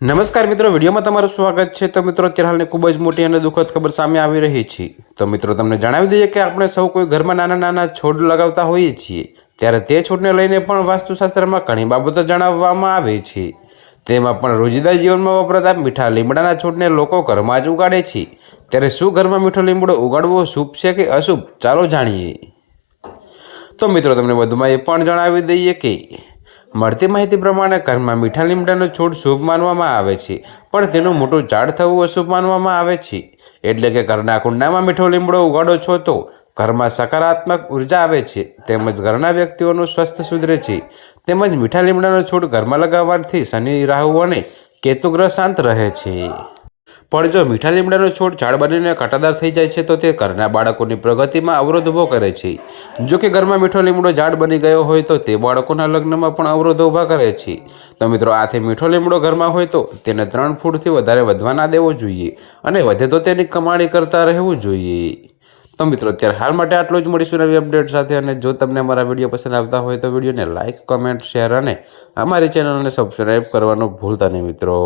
નમસ્કાર મિત્રો, વિડીયોમાં તમારું સ્વાગત છે. તો મિત્રો, અત્યારે હાલની ખૂબ જ મોટી અને દુઃખદ ખબર સામે આવી રહી છે. તો મિત્રો, તમને જણાવી દઈએ કે આપણે સૌ કોઈ ઘરમાં નાના નાના છોડ લગાવતા હોઈએ છીએ. ત્યારે તે છોડને લઈને પણ વાસ્તુશાસ્ત્રમાં ઘણી બાબતો જણાવવામાં આવે છે. તેમાં પણ રોજિંદા જીવનમાં વપરાતા મીઠા લીમડાના છોડને લોકો ઘરમાં જ ઉગાડે છે. ત્યારે શું ઘરમાં મીઠો લીમડો ઉગાડવો શુભ છે કે અશુભ? ચાલો જાણીએ. તો મિત્રો, તમને વધુમાં એ પણ જણાવી દઈએ કે મળતી માહિતી પ્રમાણે ઘરમાં મીઠા લીમડાનો છોડ શુભ માનવામાં આવે છે, પણ તેનું મોટું ઝાડ થવું અશુભ માનવામાં આવે છે. એટલે કે ઘરના કુંડામાં મીઠો લીમડો ઉગાડો છો તો ઘરમાં સકારાત્મક ઊર્જા આવે છે, તેમજ ઘરના વ્યક્તિઓનું સ્વસ્થ સુધરે છે. તેમજ મીઠા લીમડાનો છોડ ઘરમાં લગાવવાથી શનિ, રાહુ અને કેતુગ્રહ શાંત રહે છે. પણ જો મીઠા લીમડાનો છોડ ઝાડ બનીને કાંટાદાર થઈ જાય છે, તો તે ઘરના બાળકોની પ્રગતિમાં અવરોધ ઊભો કરે છે. જો કે ઘરમાં મીઠો લીમડો ઝાડ બની ગયો હોય, તો તે બાળકોના લગ્નમાં પણ અવરોધ ઊભા કરે છે. તો મિત્રો, આથી મીઠો લીમડો ઘરમાં હોય, તો તેને ત્રણ ફૂટથી વધારે વધવા ના દેવો જોઈએ અને વધે તો તેની કમાણી કરતા રહેવું જોઈએ. તો મિત્રો, અત્યારે હાલ માટે આટલું જ. મળીશું નવી અપડેટ સાથે અને જો તમને અમારા વીડિયો પસંદ આવતા હોય, તો વિડીયોને લાઇક કમેન્ટ, શેર અને અમારી ચેનલને સબસ્ક્રાઈબ કરવાનું ભૂલતા નહીં મિત્રો.